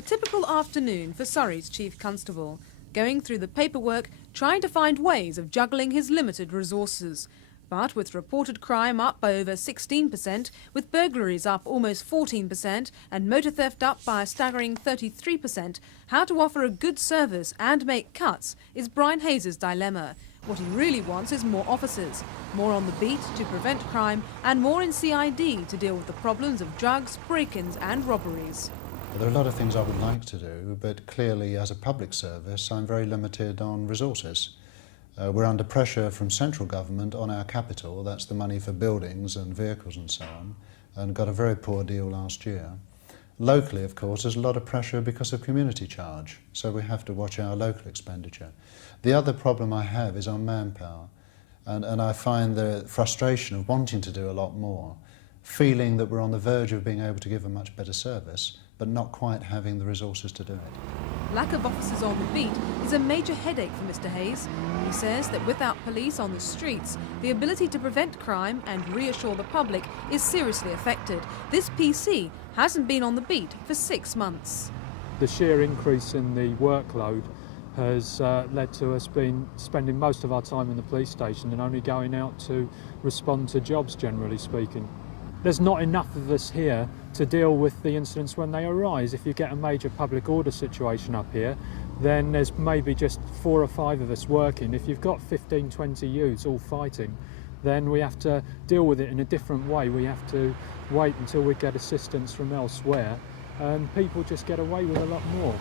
A typical afternoon for Surrey's Chief Constable, going through the paperwork, trying to find ways of juggling his limited resources. But with reported crime up by over 16%, with burglaries up almost 14% and motor theft up by a staggering 33%, how to offer a good service and make cuts is Brian Hayes' dilemma. What he really wants is more officers, more on the beat to prevent crime and more in CID to deal with the problems of drugs, break-ins and robberies. There are a lot of things I would like to do, but clearly as a public service I'm very limited on resources. We're under pressure from central government on our capital, that's the money for buildings and vehicles and so on, and got a very poor deal last year. Locally, of course, there's a lot of pressure because of community charge, so we have to watch our local expenditure. The other problem I have is on manpower, and I find the frustration of wanting to do a lot more, feeling that we're on the verge of being able to give a much better service, but not quite having the resources to do it. Lack of officers on the beat is a major headache for Mr. Hayes. He says that without police on the streets, the ability to prevent crime and reassure the public is seriously affected. This PC hasn't been on the beat for 6 months. The sheer increase in the workload has led to us spending most of our time in the police station and only going out to respond to jobs, generally speaking. There's not enough of us here to deal with the incidents when they arise. If you get a major public order situation up here, then there's maybe just 4 or 5 of us working. If you've got 15, 20 youths all fighting, then we have to deal with it in a different way. We have to wait until we get assistance from elsewhere, and people just get away with a lot more.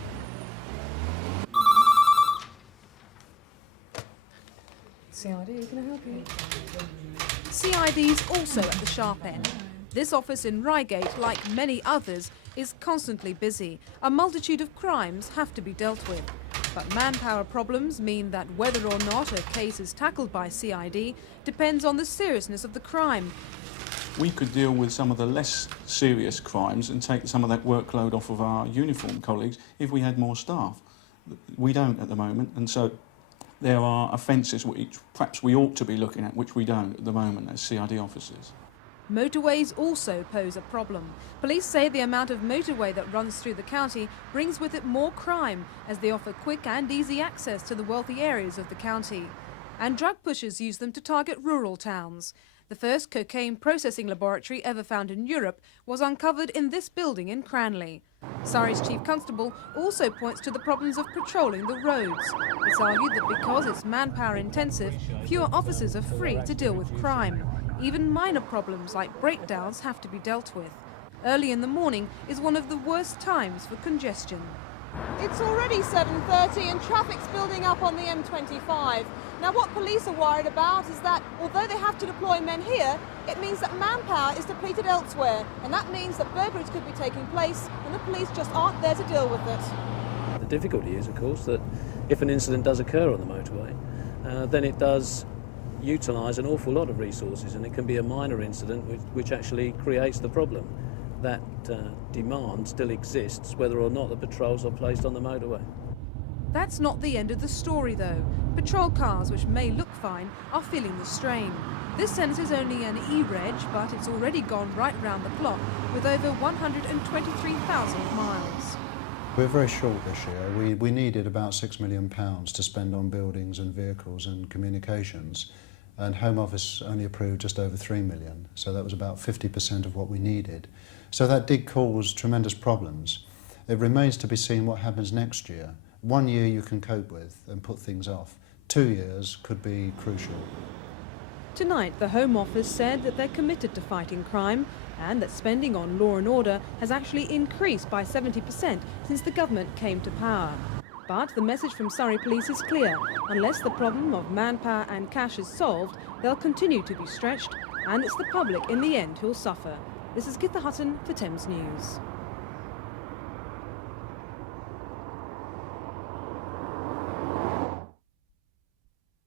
CID, can I help you? CID's also at the sharp end. This office in Reigate, like many others, is constantly busy. A multitude of crimes have to be dealt with. But manpower problems mean that whether or not a case is tackled by CID depends on the seriousness of the crime. We could deal with some of the less serious crimes and take some of that workload off of our uniformed colleagues if we had more staff. We don't at the moment, and so there are offences which perhaps we ought to be looking at, which we don't at the moment as CID officers. Motorways also pose a problem. Police say the amount of motorway that runs through the county brings with it more crime, as they offer quick and easy access to the wealthy areas of the county. And drug pushers use them to target rural towns. The first cocaine processing laboratory ever found in Europe was uncovered in this building in Cranley. Surrey's Chief Constable also points to the problems of patrolling the roads. It's argued that because it's manpower intensive, fewer officers are free to deal with crime. Even minor problems like breakdowns have to be dealt with. Early in the morning is one of the worst times for congestion. It's already 7:30 and traffic's building up on the M25. Now what police are worried about is that although they have to deploy men here, it means that manpower is depleted elsewhere, and that means that burglaries could be taking place and the police just aren't there to deal with it. The difficulty is, of course, that if an incident does occur on the motorway, then it does utilise an awful lot of resources, and it can be a minor incident which actually creates the problem. That demand still exists whether or not the patrols are placed on the motorway. That's not the end of the story though. Patrol cars, which may look fine, are feeling the strain. This Senator's only an E-reg, but it's already gone right round the clock with over 123,000 miles. We're very short this year. We needed about £6 million to spend on buildings and vehicles and communications, and Home Office only approved just over £3 million, so that was about 50% of what we needed. So that did cause tremendous problems. It remains to be seen what happens next year. 1 year you can cope with and put things off. 2 years could be crucial. Tonight, the Home Office said that they're committed to fighting crime and that spending on law and order has actually increased by 70% since the government came to power. But the message from Surrey Police is clear. Unless the problem of manpower and cash is solved, they'll continue to be stretched, and it's the public in the end who'll suffer. This is Kitha Hutton for Thames News.